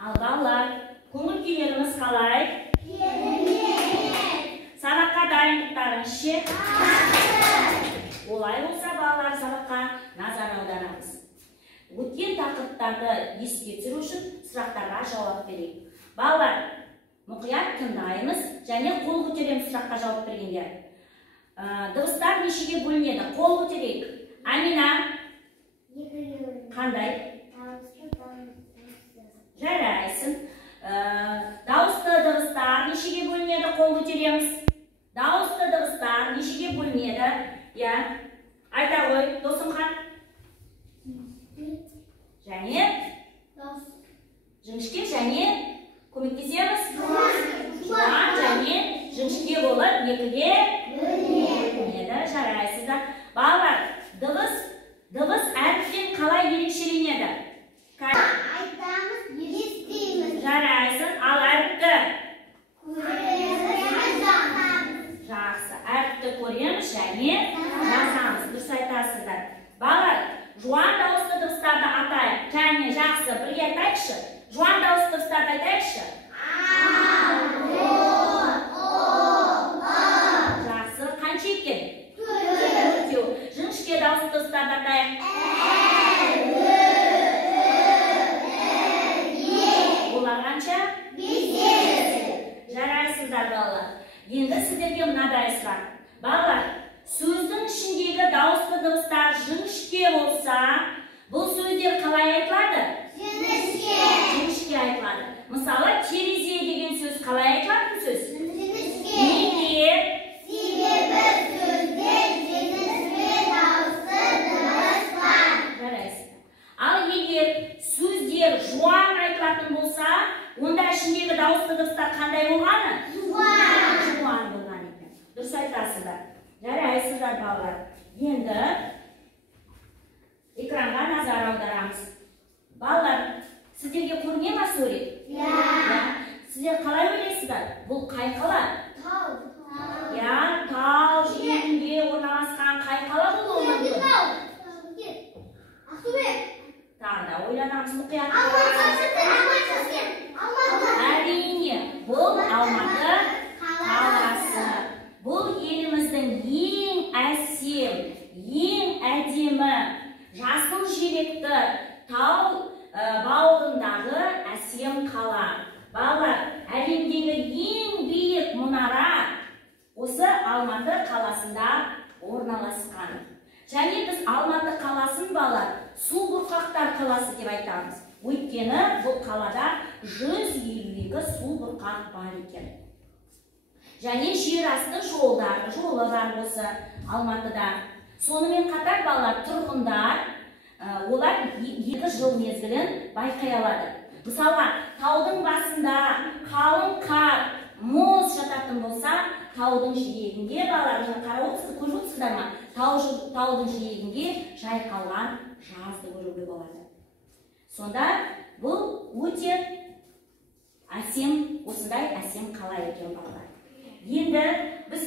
Ал балалар, көңіл күйлеріңіз қалай? Сабаққа дайындықтарыңыз ше? Олай болса балалар, сабаққа назар аударамыз. Өткен тақырыптарды еске түсіру үшін сұрақтарға жауап берейік. Балалар, мұқият тыңдаймыз және қол көтереміз сұраққа жауап бергендер. Дыбыстар нешеге бөлінеді? Қол көтерейік. Амина. Қандай? Жарайсың. Дауысты дыбыстар нешеге бөлінеді? Қол көтереміз. Дауысты дыбыстар нешеге бөлінеді? Я. Айта ғой, Досымхан. Және жіңішке және көмектесеміз. Жуан және жіңішке болып екіге бөлінеді. Жарайсыздар. Балалар, дыбыс әріптен қалай ерекшеленеді? Айтамыз, естейміз. Жарайсың. Ал әріпті? Көреміз. Жақсы. Әріпті көреміз және жазамыз. Дұрыс айтасыздар. Балалар, жуан дауысты дыбыстарды атайық. Және жақсы. Бірге айтайықшы. Жуан дауысты дыбыстарды айтайықшы. Жақсы. Қанша екен? Төртеу. Жіңішке дауысты дыбыстарды атайық. Олар қанша? Жарайсыздар балалар. Енді сіздерге мынадай сұрақ. Балалар, сөздің ішіндегі дауысты дыбыстар жіңішке болса, бұл сөздер қалай айтылады? Жіңішке айтылады. Мысалы, терезе деген сөз қалай айтылады сөз? Неге? Себебі сөзде жіңішке дауысты дыбыс бар. Жарайсыздар. Ал егер сөздер жуан айтылатын болса, онда ішіндегі дауысты дыбыстар қандай болғаны? Жуан болған екен. Дұрыс айтасыздар. Жарайсыздар балалар. Енді экранға назар аударамыз. Балалар, сіздерге көріне ме сурет? Сіздер қалай ойлайсыздар? Бұл қай қала? Тау жиегінде орналасқан қай қала болуы мүмкін? Тағы да ойланамыз мұқият. Әрине, бұл Алматы қаласы. Бұл еліміздің ең әсем, ең әдемі, жасыл желекті тау бауырындағы әсем қала. Балалар, әлемдегі ең биік мұнара осы Алматы қаласында орналасқан. Және біз Алматы қаласын балалар су бұрқақтар қаласы деп айтамыз. Өйткені бұл қалада 152 су бұрқақ бар екен. Және жер асты жолы бар осы Алматыда. Сонымен қатар балалар, тұрғындар олар 2 жыл мезгілін байқай алады. Мысалға, таудың басында қалың қар, мұз жататын болса, таудың жиегінде балалар, қарап отырсыздар ма? Таудың жиегінде жайқалған жазды көруге болады. Сонда бұл өте әсем, осындай әсем қала екен балалар. Енді біз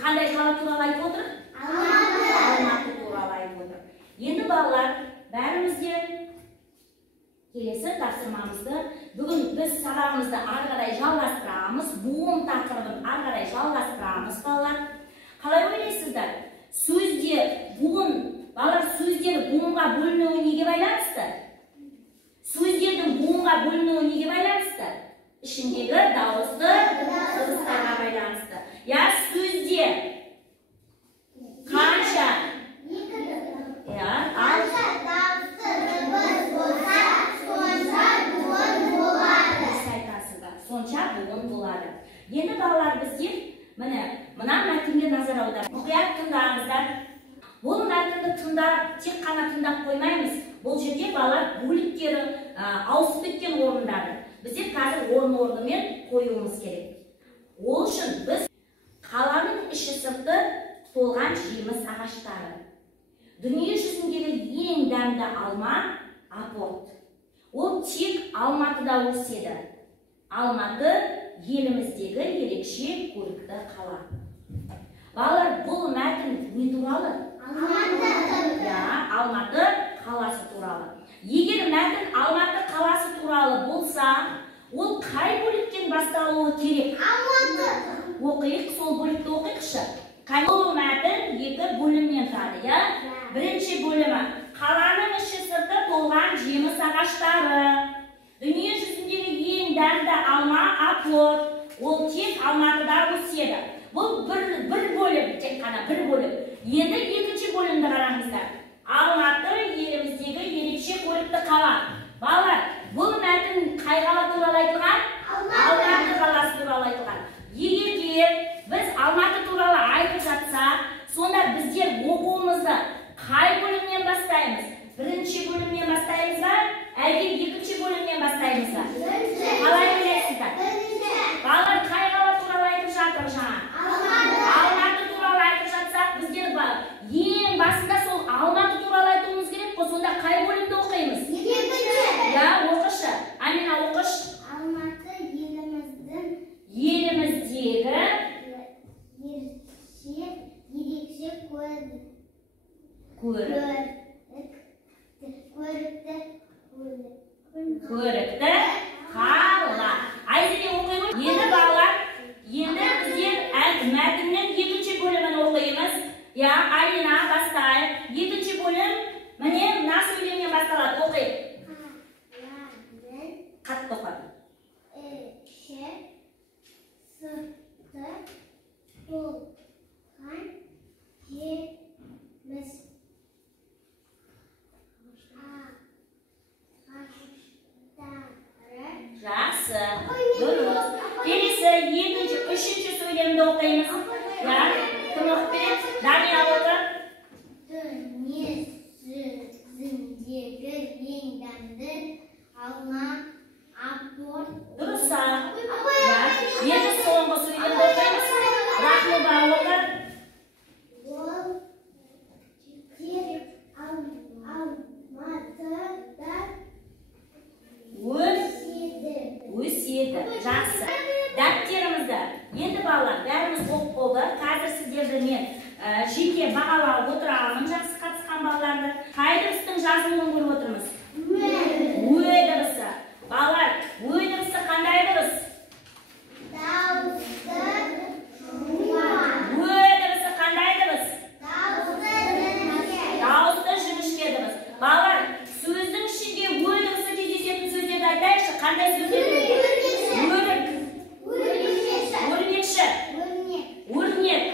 қандай қала туралы айтып отырық? Алматы туралы айтып отырық. Енді балалар, бәрімізде келесі тапсырмамызды бүгін біз сабағымызды ары қарай жалғастырамыз, буын тақырыбын ары қарай жалғастырамыз балалар. Қалай ойлайсыздар? Сөздер, буын, балалар, сөздер буынға бөлінуі неге байланысты? Сөздердің буынға бөлінуі неге байланысты? Ішіндегі дауысты дыбыстарға байланысты. Сөзде қанша? Қанша дауысты дыбыс болса, сонша буын болады. Сонша буын болады. Енді балалар, біздер мына мәтінге назар аударыңыздар. Мұқият тыңдаңыздар. Бұл мәтінді тыңдап, тек қана тыңдап қоймаймыз. Бұл жерде балалар бөліктері ауысып кеткен орындары. Біздер қазір орын-орнымен қоюымыз керек. Ол үшін біз қаланың іші сырты толған жеміс ағаштары. Дүние жүзіндегі ең дәмді алма апорт. Ол тек Алматыда өседі. Алматы еліміздегі ерекше көрікті қала. Балалар, бұл мәтін не туралы? Алматы қаласы туралы. Егер мәтін Алматы қаласы туралы болса, басталуы керек? Алматы. Оқиық, сол бөлікті оқиықшы. Бұл мәтін 2 бөлімнен тұрады, я? Бірінші бөлімі. Қаланың іші сырты толған жеміс ағаштары. Дүние жүзіндегі ең дәмді алма аплот. Ол тек Алматыда өседі. Бұл бір бөлім, тек қана бір бөлім. Енді екінші бөлімді қараңыздар. Алматы еліміздегі ерекше көрікті қала. Балалар, бұл мәтін қай қала туралы айтылған? Алматы қаласы туралы айтылған. Егер біз Алматы туралы айтып жатса, сонда біздер оқуымызды қай бөлімнен бастаймыз? Бірінші бөлімнен бастаймыз ба? Әлде екінші бөлімнен бастаймыз ба? Қалай білесіздер? Балалар, қай қала туралы айтып жатыр жаңа? Алматы туралы айтып жатсақ, біздер ең басында сол Алматы туралы айтуымыз керек қой, сонда қай бөлімді оқимыз? Я, оқышы. Амина, оқыш. Алматы еліміздегі ерекше көрікті қала. Айзере оқимыз. Енді балалар, енді біздер мәтіннің екінші бөлімін оқимыз. Я, Алина, бастайық. Екінші бөлім, міне, мына сөйлемнен басталады. Оқиық. Қатты оқады. Сырты толған жеміс ағаштары. Жақсы. Дұрыс. Келесі, үшінші сөйлемді оқимыз. Я, кім оқып береді? Дания оқы. Дүние жүзіндегі ең дәмді алма аплот. Дұрыс. Енді соңғы сөйлемді оқимыз. Рахмеба оқы. Ол тек Алматыда өседі. Жақсы. Дәптерімізді. Енді балалар, бәріміз оқып болды. Қазір сіздерді мен жеке бағалап отырамын, жақсы қатысқан балаларды. Қай дыбыстың жазылуын көріп отырмыз? Ө дыбысы. Балалар, ө дыбысы қандай дыбыс? Дыбысы қандай дыбыс? Дауысты жіңішке дыбыс. Балалар, сөздің ішінде дыбысы кездесетін сөздерді айтайықшы. Қандай сөздер? Өрмекші. Өрнек.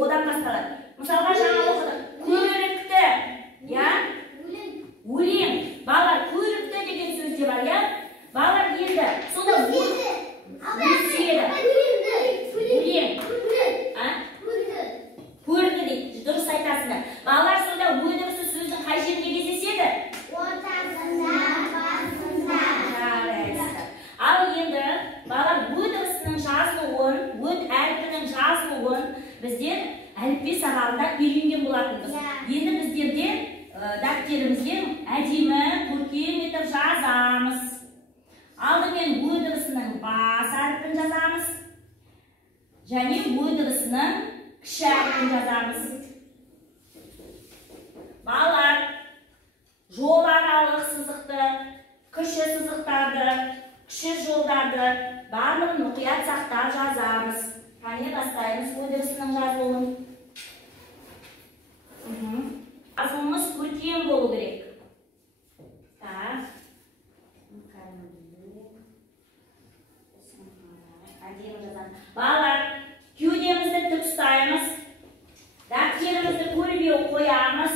Одан басталады. Мысалға жаңа оқыдық. Көрікті. Өлең. Балалар, көрікті деген сөзде бар, я? Балалар, енді сонда өседі. Өлең. Көрді дейді, дұрыс айтасыңдар. Балалар, сонда ө дыбысы сөздің қай жерінде кездеседі? Ал енді балалар, ө дыбысының жазылуын, ө әрпінің жазылуын біздер әліппе сабағында үйренген болатынбыз. Енді біздерде дәптерімізге әдемі көркем етіп жазамыз. Алдымен ө дыбысының бас әрпін жазамыз. Және ө дыбысының кіші әрпін жазамыз. Балалар, жол аралық сызықты, кіші сызықтарды, кіші жолдарды барлығын мұқият сақтап жазамыз. Қане бастаймыз ө дыбысының жазылуын. Жазуымыз көркем болу керек. Балалар, кеудемізді тік ұстаймыз. Дәптерімізді көлбеу қоямыз.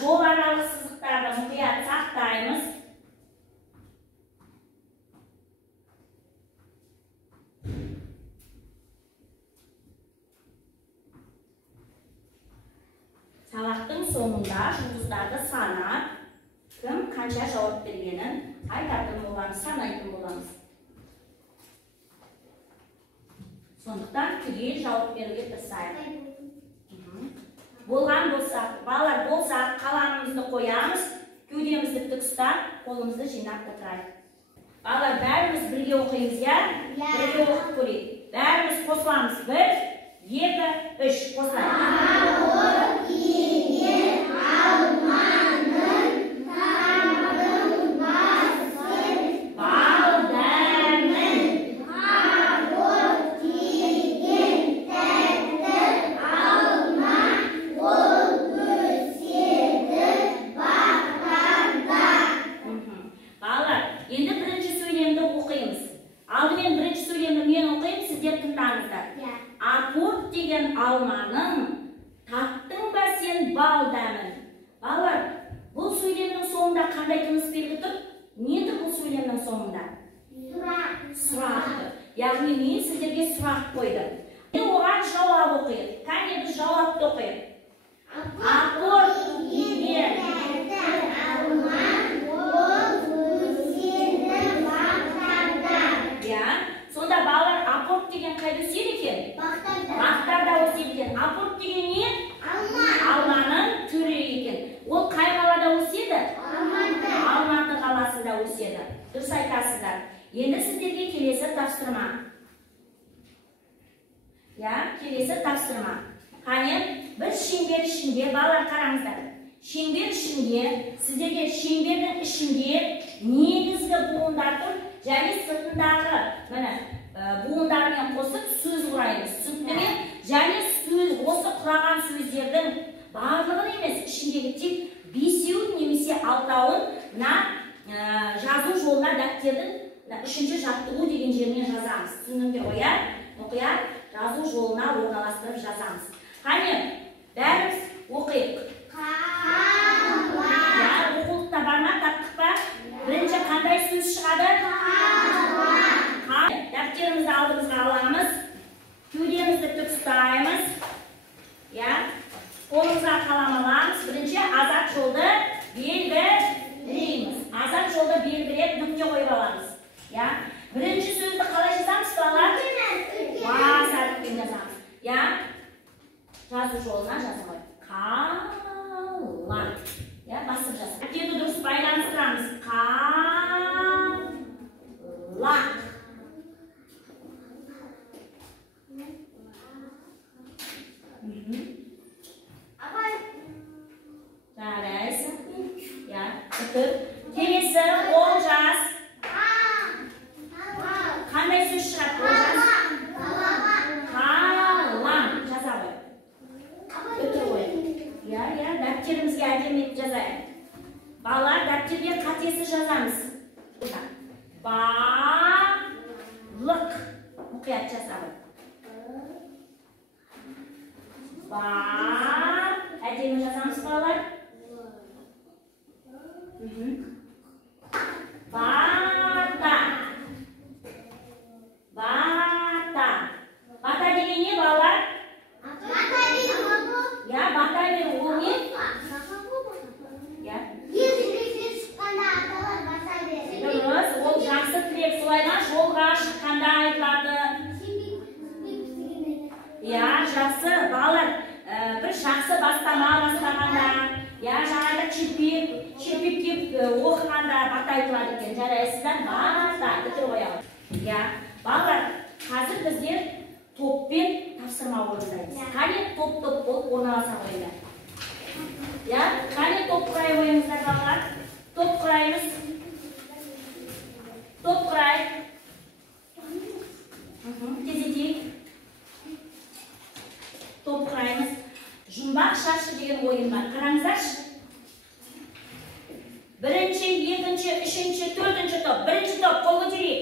Жол аралық сызықтарды мұқият сақтаймыз. Сабақтың соңында жұлдыздарды санап, кім қанша жауап бергенін айтатын боламыз, санайтын боламыз. Сондықтан түгел жауап беруге тырысайық. Болған болсақ, балалар болсақ, қаламымызды қоямыз, кеудемізді тік ұстап, қолымызды жинап отырайық. Балалар, бәріміз бірге оқимыз, я? Бірге оқып көрейік. Бәріміз қосыламыз. 1, 2, 3, қосылайық. бал дәмін. Балалар, бұл сөйлемнің соңында қандай тыныс белгі тұр? Не тұр бұл сөйлемнің соңында? Сұрақ. Яғни мен сіздерге сұрақ қойдым. Оған жауап оқиық. Кәне біз жауапты оқиық. Апорт деген алма ол өседі бақтарда. Сонда балалар, апорт деген қайда өседі екен? Бақтарда өседі екен. Апорт деген не? Алманың түрі екен. Ол қай қалада өседі? Алматы қаласында өседі. Дұрыс айтасыздар. Енді сіздерге келесі тапсырма. Келесі тапсырма. Қане, біз шеңбер ішінде, балалар қараңыздар. Шеңбер ішінде, сіздерге шеңбердің ішінде негізгі буындар тұр, және сыртындағы буындармен қосып сөз құраймыз. Түсініктіме? Және осы құраған сөздердің барлығын емес, ішіндегі тек 5-еуін немесе 6-ауын жазу жолына дәптердің 3-ші жаттығу деген жеріне жазамыз. Түсіндіңдер ғой, мұқият жазу жолына орналастырып жазамыз. Қане, бәріміз оқиық. Оқулықта бар ма, таптық па? Бірінші қандай сөз шығады? Дәптерімізді алдымызға аламыз. Кеудемізді тік ұстаймыз. Қолымызға қалам аламыз. Бірінші азат жолды белгілейміз. Азат жолды белгілеп нүкте қойып аламыз. Бірінші сөзді қалай жазамыз, балалар? Бас әріппен жазамыз. Жазу жолына жазып қойып. Қала. Басып жазып. Дәптерді дұрыс байланыстырамыз. Қала. Жарайсың. Келесі Олжас. Қандай сөз шығады Олжас? Қалам. Жаза ғой. Өтір ғой. Дәптерімізге әдемет жазайық. Балалар, дәптерге қатесі жазамыз. Балық. Мұқият жаза ғой. Әдемі жазамыз, балалар. Бата. Бата деген не, балалар? Бата деген ол не? Дұрыс, ол жақсы тілек, солайдан жолға шыққанда айтылады. Жақсы, балалар, бір жақсы бастама бастағанда, жаңағыда шерпектеп оқығанда бата айтылады екен. Жарайсыздар, бата, бітір қоямыз. Балалар, қазір біздер топпен тапсырма орындаймыз. Қане топ болып орналаса қойыңдар. Қане топ құрай қойыңыздар, балалар. Топ құраймыз. Топ құрай. Тездетейік. Топ құраймыз. Жұмбақ шаршы деген ойын бар. Қараңыздаршы. Бірінші, екінші, үшінші, төртінші топ. Бірінші топ, қол көтерейік.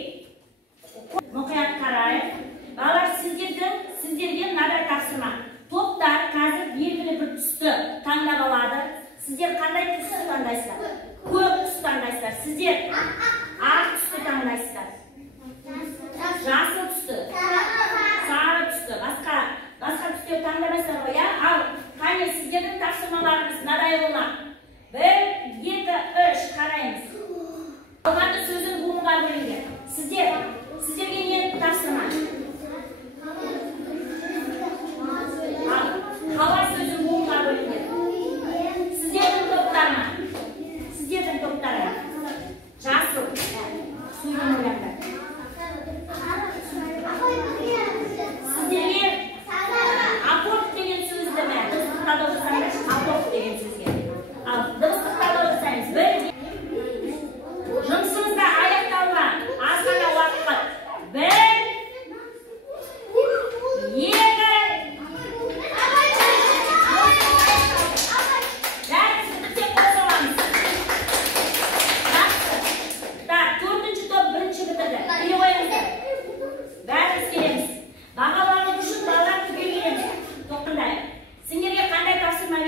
Мұқият қарайық. Балалар, сіздерге мынадай тапсырма. Топтар қазір белгілі бір түсті таңдап алады. Сіздер қандай түсті таңдайсыздар? Көк түсті таңдайсыздар. Сіздер ақ түсті таңдайсыздар. Жасыл түсті. Сары түсті. Басқа түстер таңдамайсыздар ғой, ал қане сіздердің тапсырмаларыңыз мынадай болмақ. 1, 2, 3 қараймыз. Қалғанды сөздің буынға бөлінген. Сіздерге не тапсырма? Қалай сөздің буынға бөлінген? Сіздердің топтарына. Жасыл. Сөйлем ойлаңдар. Сіздерге апорт деген сөзді ме? Апорт деген сөзге.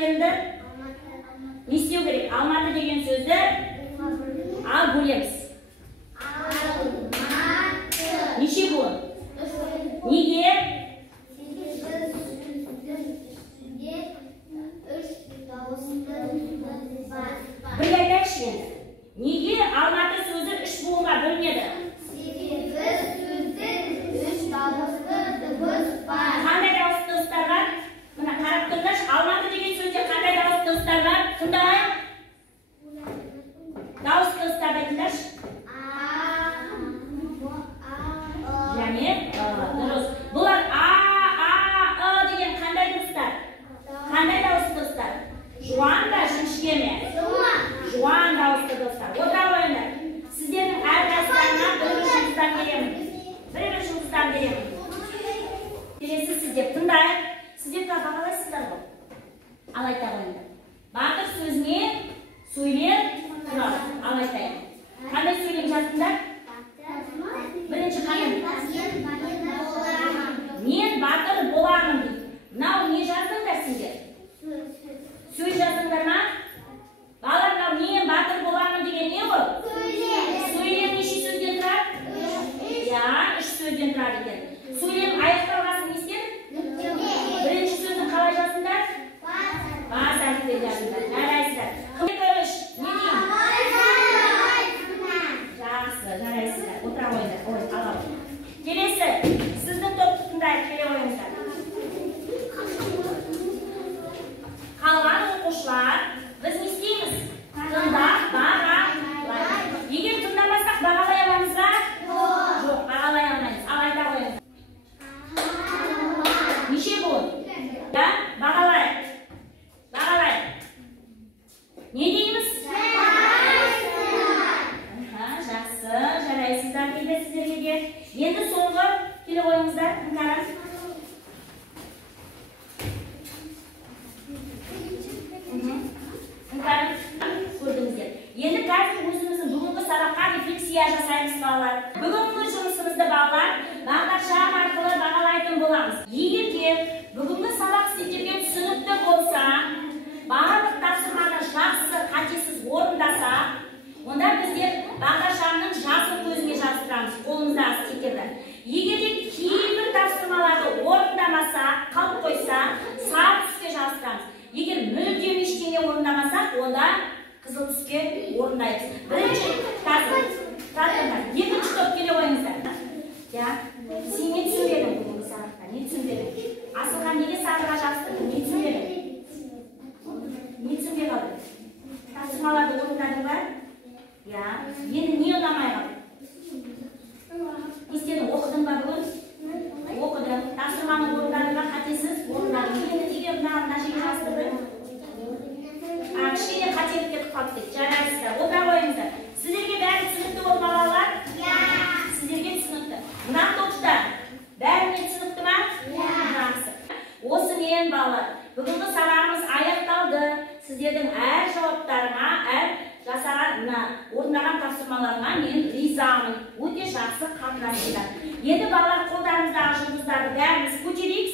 берілді? Не істеу керек? Алматы деген сөзді ал бөлеміз. Неше буын? Неге? Бірге айтайықшы енді. Неге Алматы сөзі 3 буынға бөлінеді? Қандай дауысты дауыстар бар? Мына қарап тұрыңдаршы, Алматы деген сөзде қандай дауысты дауыстар бар? Тыңдайық. Дауысты дауыстарды айтыңдаршы. Және дұрыс. Бұлар деген қандай дауыстар? Қандай дауысты дауыстар? Жуан ба, жіңішке ме? Жуан дауысты дауыстар. Отыра қойыңдар. Сіздердің әрқайсыларына бір-бір жұлдыздан беремін. Бір-бір жұлдыздан беремін. Келесі сіздер тыңдайық. Сіздер бағалайсыздар ғой. Ал айта қойыңдар. Батыр сөзіне сөйлем тұрады. Ал айтайық. Қандай сөйлем жаздыңдар? Бірінші қандай? Мен батыр боламын дейді. Мынау не жаздыңдар сіздер? Сөз жаздыңдар ма? Балалар, мынау мен батыр боламын деген не ол? Сөйлем неше сөзден тұрады? Ja, 3 сөзден тұрады екен. Сөйлем аяқталғасын не істер? Бірінші сөздің қалай жаздыңдар? Бас әріппен жаздыңдар. Жарайсыздар. Не деймін? Жақсы, жарайсыздар. Отыра қойыңдар. Ой, аламын. Келесі, сіздің топты тыңдайық, келе қойыңыздар. Қалған оқушылар, біз не істейміз? Тыңдап, бағалайық. Егер тыңдамасақ, бағалай аламыз ба? Жоқ, бағалай алмаймыз. Ал айта қойыңыз. Неше буын? Бағалайық. Бағалайық. Не дейміз? Жақсы, жарайсыздар дейді сіздерге. Енді соңғы келе қойыңыздар. Көрдіңіздер. Енді қазір өзіміздің бүгінгі сабаққа рефлексия жасаймыз балалар. Бүгінгі жұмысымызды балалар бағдаршам арқылы бағалайтын боламыз. Егер де бүгінгі сабақ сіздерге түсінікті болса, барлық тапсырманы жақсы, қатесіз орындаса, онда біздер бағдаршамның жасыл көзіне жаздырамыз, қолымыздағы стикерді. Егер де кейбір тапсырмаларды орындамаса, қалып қойса, сары түске жаздырамыз. Егер мүлдем ештеңе орындамасақ, онда қызыл түске орындаймыз. Бірінші тазыңдар. Екінші топ келе қойыңыздар. Сен не түсінбедің бүгінгі сабақта? Не түсінбедің? Асылхан неге сарыға жабыстырдың? Не түсінбедің? Не түсінбей қалдың? Тапсырмаларды орындадың ба? Енді не ұнамай қалды? Не істедің? Оқыдың ба бүгін? Оқыдың. Тапсырманы орындадың ба? Қатесіз орындадың. Енді неге мына жерге жаздырдың? Кішкене қателік кетіп қалып дейді. Жарайсыздар. Отыра қойыңыздар. Сіздерге бәрі түсінікті болды ма балалар? Сіздерге түсінікті. Мына топта бәріне түсінікті ма? Жақсы. Осымен балалар, бүгінгі сабағымыз аяқталды. Сіздердің әр жауаптарыңа, әр жасаған орындаған тапсырмаларыңа мен ризамын. Өте жақсы қабылдадыңыздар. Енді балалар, қолдарыңыздағы жұлдыздарды бәріміз көтерейік.